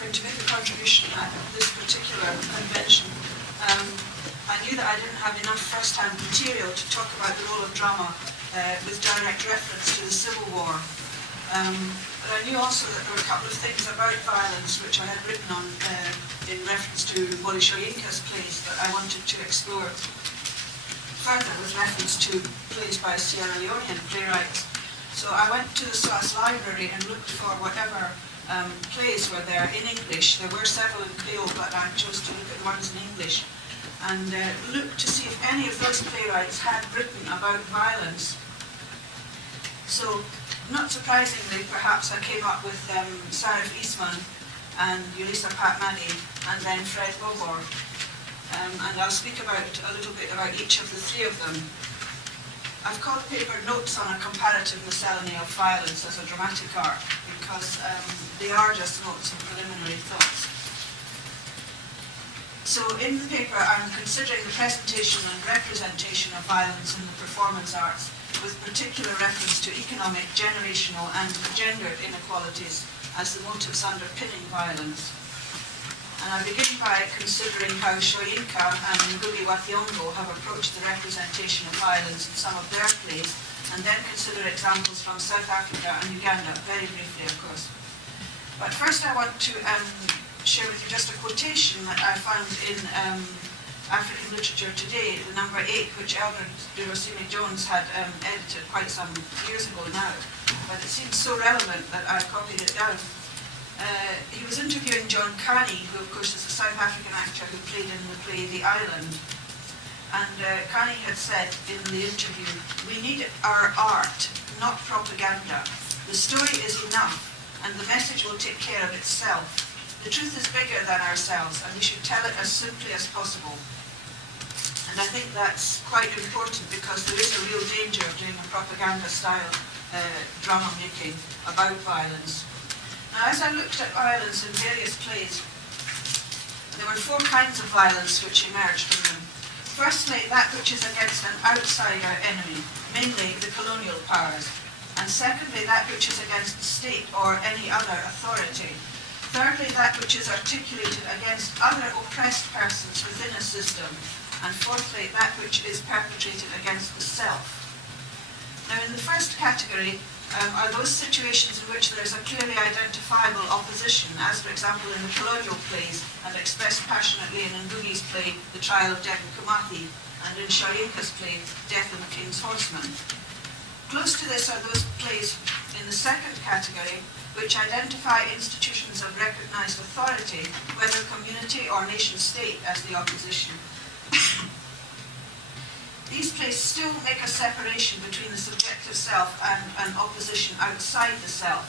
offering to make a contribution at this particular convention, I knew that I didn't have enough first-hand material to talk about the role of drama with direct reference to the Civil War. But I knew also that there were a couple of things about violence which I had written on in reference to Wole Soyinka's plays that I wanted to explore further with reference to plays by Sierra Leonean playwrights. So I went to the SOAS library and looked for whatever plays were there in English. There were several in Creole, but I chose to look at ones in English and looked to see if any of those playwrights had written about violence. So, not surprisingly, perhaps I came up with Sarif Isman and Yulisa Patmani and then Fred Bobor. And I'll speak about a little bit about each of the three of them. I've called the paper Notes on a Comparative Miscellany of Violence as a Dramatic Art because they are just notes and preliminary thoughts. So in the paper I'm considering the presentation and representation of violence in the performance arts with particular reference to economic, generational and gendered inequalities as the motives underpinning violence. And I begin by considering how Soyinka and Ngugi wa Thiong'o have approached the representation of violence in some of their plays, and then consider examples from South Africa and Uganda, very briefly of course. But first I want to share with you just a quotation that I found in African Literature Today, the number 8, which Albert de Rosimi Jones had edited quite some years ago now, but it seems so relevant that I copied it down. He was interviewing John Carney, who of course is a South African actor who played in the play The Island. And Carney had said in the interview, "We need our art, not propaganda. The story is enough, and the message will take care of itself. The truth is bigger than ourselves, and we should tell it as simply as possible." And I think that's quite important because there is a real danger of doing a propaganda-style drama making about violence. Now, as I looked at violence in various plays, there were 4 kinds of violence which emerged from them. Firstly, that which is against an outsider enemy, mainly the colonial powers. And secondly, that which is against the state or any other authority. Thirdly, that which is articulated against other oppressed persons within a system. And fourthly, that which is perpetrated against the self. Now, in the first category are those situations in which there is a clearly identifiable opposition, as for example in the colonial plays, and expressed passionately in Ngugi's play, The Trial of Dedan Kimathi, and in Soyinka's play, Death of the King's Horseman. Close to this are those plays in the second category, which identify institutions of recognized authority, whether community or nation-state, as the opposition. These plays still make a separation between the subjective self and an opposition outside the self.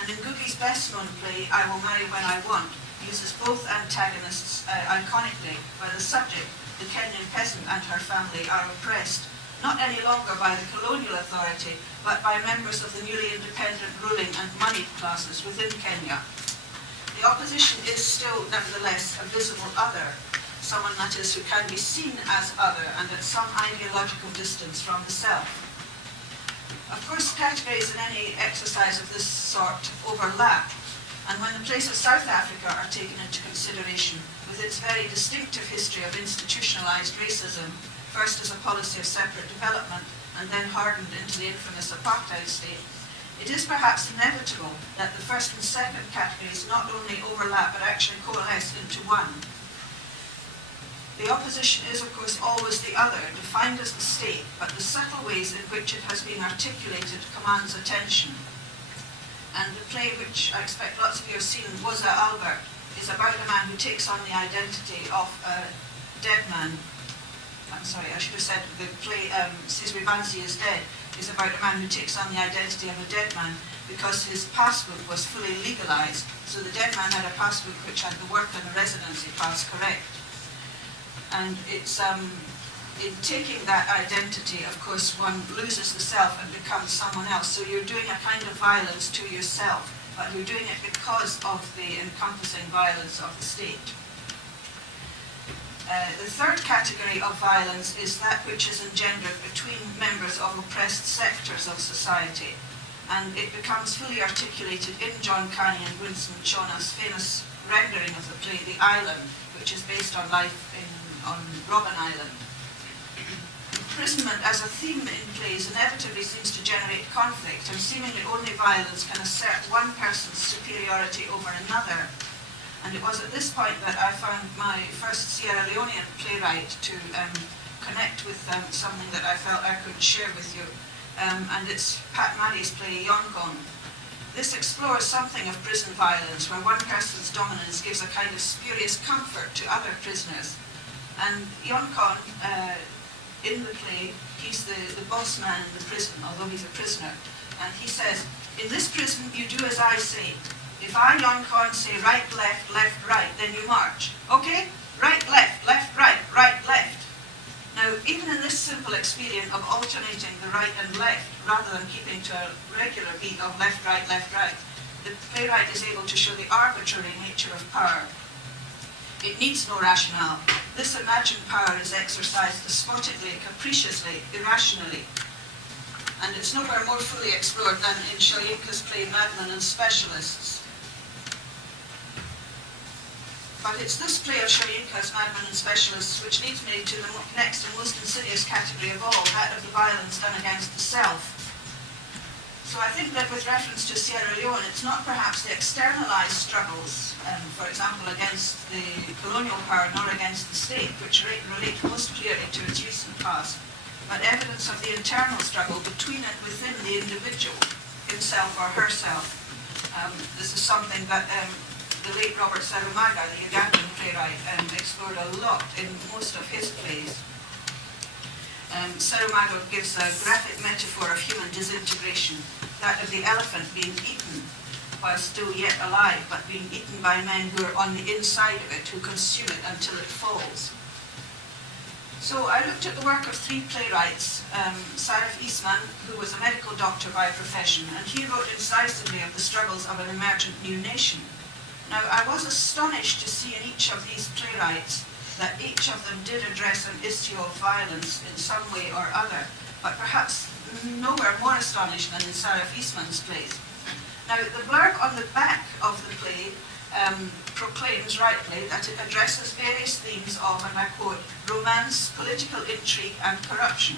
And in Ngugi's best-known play, I Will Marry When I Want, uses both antagonists iconically, where the subject, the Kenyan peasant and her family, are oppressed not any longer by the colonial authority, but by members of the newly independent ruling and moneyed classes within Kenya. The opposition is still, nevertheless, a visible other, someone, that is, who can be seen as other and at some ideological distance from the self. Of course, categories in any exercise of this sort overlap, and when the plays of South Africa are taken into consideration, with its very distinctive history of institutionalized racism, first as a policy of separate development and then hardened into the infamous apartheid state, it is perhaps inevitable that the first and second categories not only overlap but actually coalesce into one. The opposition is, of course, always the other, defined as the state, but the subtle ways in which it has been articulated commands attention. And the play, which I expect lots of you have seen, Woza Albert, is about a man who takes on the identity of a dead man. I'm sorry, I should have said the play Caesar Bansi is Dead is about a man who takes on the identity of a dead man because his passbook was fully legalized. So the dead man had a passbook which had the work and the residency pass correct. And it's in taking that identity, of course, one loses the self and becomes someone else. So you're doing a kind of violence to yourself, but you're doing it because of the encompassing violence of the state. The third category of violence is that which is engendered between members of oppressed sectors of society. and it becomes fully articulated in John Carney and Winston Chauna's famous rendering of the play The Island, which is based on life on Robben Island. Imprisonment as a theme in plays inevitably seems to generate conflict, and seemingly only violence can assert one person's superiority over another. And it was at this point that I found my first Sierra Leonean playwright to connect with something that I felt I could share with you. And it's Pat Maddy's play Yonkon. This explores something of prison violence, where one person's dominance gives a kind of spurious comfort to other prisoners. And Yonkon, in the play, he's the boss man in the prison, although he's a prisoner. And he says, in this prison, you do as I say. If I, Yonkon, say right, left, right, then you march. Okay? Right, left, right, left. Now, even in this simple expedient of alternating the right and left, rather than keeping to a regular beat of left, right, the playwright is able to show the arbitrary nature of power. It needs no rationale. This imagined power is exercised despotically, capriciously, irrationally. And it's nowhere more fully explored than in Shoyinka's play Madmen and Specialists. But it's this play of Shoyinka's Madmen and Specialists which leads me to the next and most insidious category of all, that of the violence done against the self. So I think that with reference to Sierra Leone, it's not perhaps the externalized struggles, for example, against the colonial power, nor against the state, which relate most clearly to its recent past, but evidence of the internal struggle between and within the individual, himself or herself. This is something that the late Robert Sarumaga, the Ugandan playwright, explored a lot in most of his plays. Sarumaga gives a graphic metaphor of human disintegration, that of the elephant being eaten while still yet alive, but being eaten by men who are on the inside of it, who consume it until it falls. So I looked at the work of three playwrights, Sarif Isman, who was a medical doctor by profession, and he wrote incisively of the struggles of an emergent new nation. Now, I was astonished to see in each of these playwrights that each of them did address an issue of violence in some way or other, but perhaps nowhere more astonished than in Sarif Isman's plays. Now, the blurb on the back of the play proclaims rightly that it addresses various themes of, and I quote, romance, political intrigue, and corruption.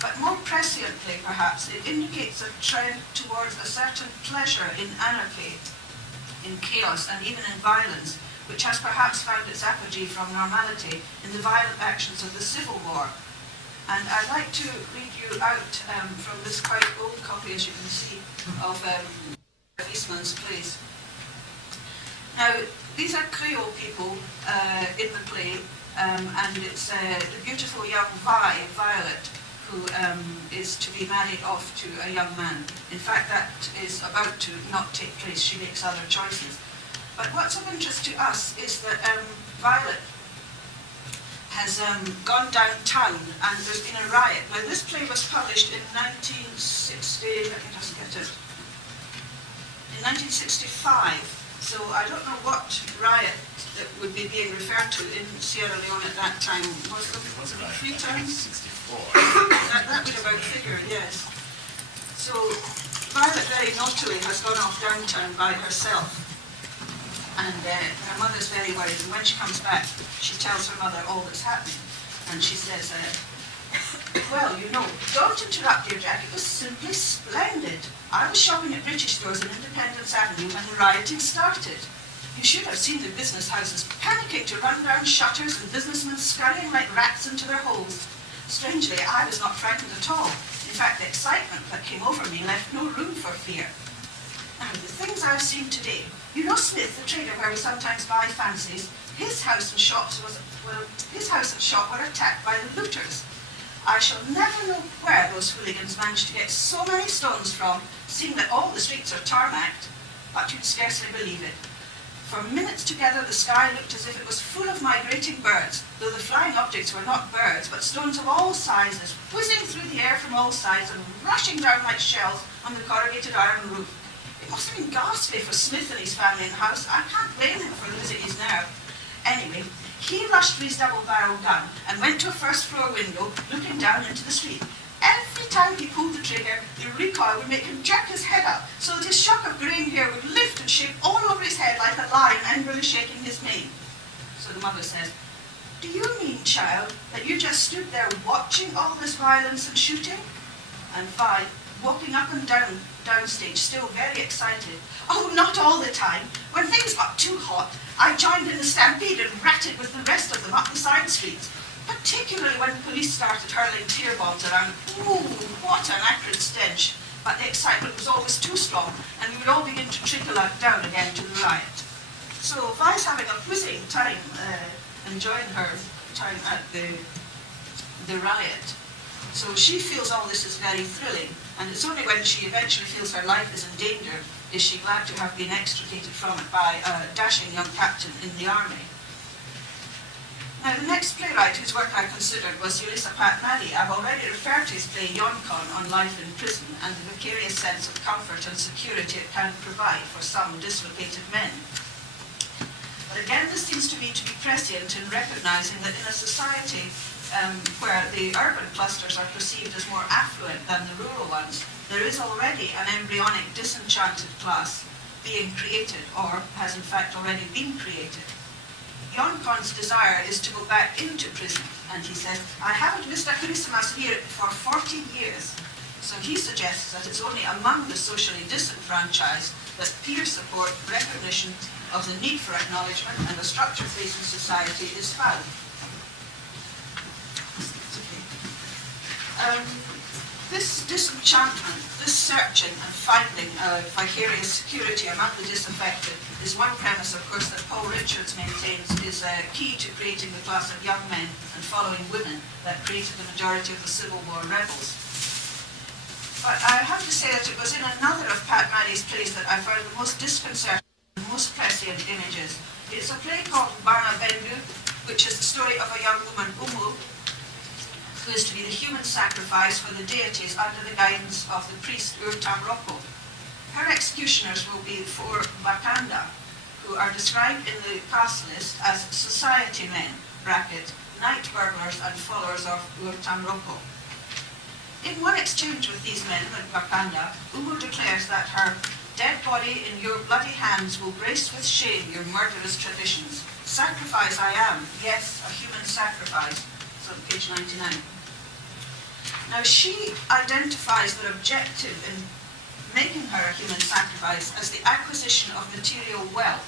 But more presciently, perhaps, it indicates a trend towards a certain pleasure in anarchy, in chaos, and even in violence, which has perhaps found its apogee from normality in the violent actions of the Civil War. And I'd like to read you out from this quite old copy, as you can see, of Eastman's plays. Now, these are Creole people in the play, and it's the beautiful young Violet, who is to be married off to a young man. In fact, that is about to not take place. She makes other choices. But what's of interest to us is that Violet has gone downtown, and there's been a riot. Now, this play was published in 1960, let me just get it, in 1965. So I don't know what riot that would be being referred to in Sierra Leone at that time. Was it 3 times? 64. That would about figure, yes. So Violet very naughtily has gone off downtown by herself. And her mother's very worried. And when she comes back, she tells her mother all that's happening. And she says, well, you know, don't interrupt, dear Jack. It was simply splendid. I was shopping at British stores in Independence Avenue when the rioting started. You should have seen the business houses panicking to run down shutters and businessmen scurrying like rats into their holes. Strangely, I was not frightened at all. In fact, the excitement that came over me left no room for fear. Now, the things I've seen today. You know Smith, the trader where we sometimes buy fancies? His house and shop were attacked by the looters. I shall never know where those hooligans managed to get so many stones from, seeing that all the streets are tarmacked, but you'd scarcely believe it. For minutes together, the sky looked as if it was full of migrating birds, though the flying objects were not birds, but stones of all sizes, whizzing through the air from all sides and rushing down like shells on the corrugated iron roof. It must have been ghastly for Smith and his family in the house. I can't blame him for losing his nerve. Anyway, he rushed for his double-barreled gun and went to a first-floor window, looking down into the street. Every time he pulled the trigger, the recoil would make him jerk his head up, so that his shock of greying hair would lift and shake all over his head like a lion angrily shaking his mane. So the mother says, "Do you mean, child, that you just stood there watching all this violence and shooting?" And Vi, walking up and down downstage, still very excited. "Oh, not all the time. When things got too hot, I joined in the stampede and ratted with the rest of them up the side streets. Particularly when the police started hurling tear bombs around. Ooh, what an acrid stench. But the excitement was always too strong, and we would all begin to trickle down again to the riot." So Vi's having a whizzing time enjoying her time at the riot. So she feels all this is very thrilling, and it's only when she eventually feels her life is in danger is she glad to have been extricated from it by a dashing young captain in the army. Now, the next playwright whose work I considered was Ulissa Pat Maddy. I've already referred to his play Yonkon on life in prison and the vicarious sense of comfort and security it can provide for some dislocated men. But again, this seems to me to be prescient in recognising that in a society where the urban clusters are perceived as more affluent than the rural ones, there is already an embryonic disenchanted class being created, or has in fact already been created. Yonkon's desire is to go back into prison, and he says, "I haven't missed a Christmas here for 40 years. So he suggests that it's only among the socially disenfranchised that peer support, recognition of the need for acknowledgement, and a structure-based society is found. This disenchantment, this searching and finding vicarious security among the disaffected is one premise, of course, that Paul Richards maintains is key to creating the class of young men and following women that created the majority of the Civil War rebels. But I have to say that it was in another of Pat Maddy's plays that I found the most disconcerting and most prescient images. It's a play called Bana Bendu, which is the story of a young woman, Umu, who is to be the human sacrifice for the deities under the guidance of the priest Urtam Roko. Her executioners will be 4 Bakanda, who are described in the cast list as society men, bracket, night burglars and followers of Urtam Roko. In one exchange with these men, the Bakanda, Umu declares that her dead body in your bloody hands will brace with shame your murderous traditions. Sacrifice I am, yes, a human sacrifice. So page 99. Now she identifies the objective in making her a human sacrifice as the acquisition of material wealth.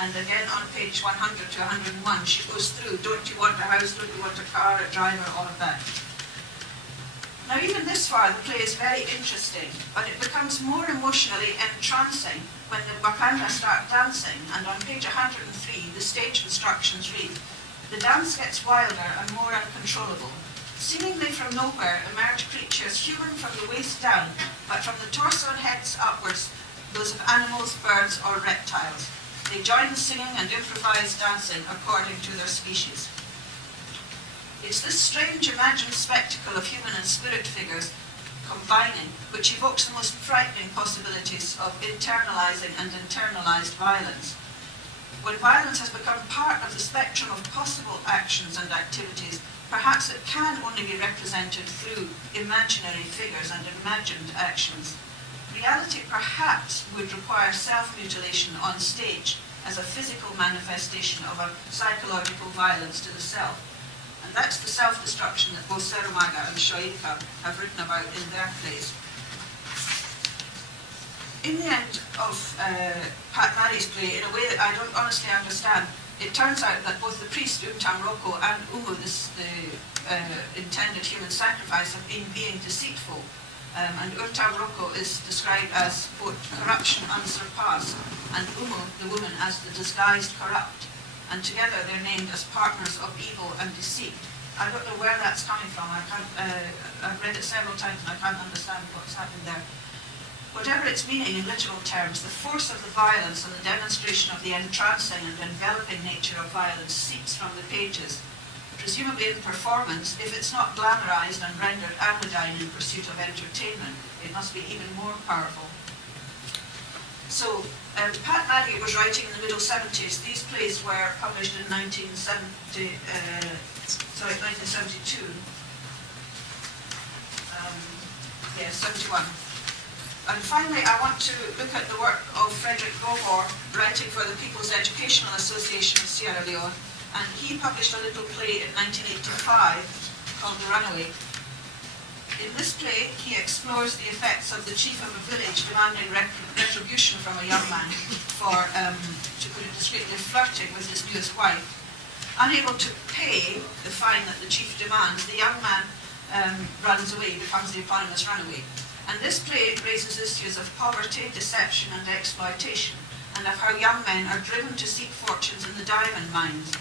And again on page 100 to 101 she goes through, don't you want a house, don't you want a car, a driver, all of that. Now even this far the play is very interesting, but it becomes more emotionally entrancing when the Bakanda start dancing, and on page 103 the stage instructions read, "The dance gets wilder and more uncontrollable. Seemingly from nowhere emerge creatures human from the waist down, but from the torso and heads upwards, those of animals, birds or reptiles. They join the singing and improvised dancing according to their species." It's this strange imagined spectacle of human and spirit figures combining which evokes the most frightening possibilities of internalizing and internalized violence. When violence has become part of the spectrum of possible actions and activities, perhaps it can only be represented through imaginary figures and imagined actions. Reality perhaps would require self-mutilation on stage as a physical manifestation of a psychological violence to the self. And that's the self-destruction that both Serumaga and Shoika have written about in their plays. In the end of Pat Maddy's play, in a way that I don't honestly understand, it turns out that both the priest Urtam Roko and Umu, the intended human sacrifice, have been being deceitful. And Urtam Roko is described as, quote, corruption unsurpassed, and Umu, the woman, as the disguised corrupt. And together they're named as partners of evil and deceit. I don't know where that's coming from. I've read it several times and I can't understand what's happened there. Whatever its meaning in literal terms, the force of the violence and the demonstration of the entrancing and enveloping nature of violence seeps from the pages. Presumably in performance, if it's not glamorized and rendered anodyne in pursuit of entertainment, it must be even more powerful. So, Pat Maddy was writing in the middle 70s. These plays were published in 1972. Yes, 71. And finally, I want to look at the work of Frederick Gogor, writing for the People's Educational Association of Sierra Leone, and he published a little play in 1985 called The Runaway. In this play, he explores the effects of the chief of a village demanding retribution from a young man for, to put it discreetly, flirting with his newest wife. Unable to pay the fine that the chief demands, the young man runs away, becomes the eponymous runaway. And this play raises issues of poverty, deception and exploitation, and of how young men are driven to seek fortunes in the diamond mines.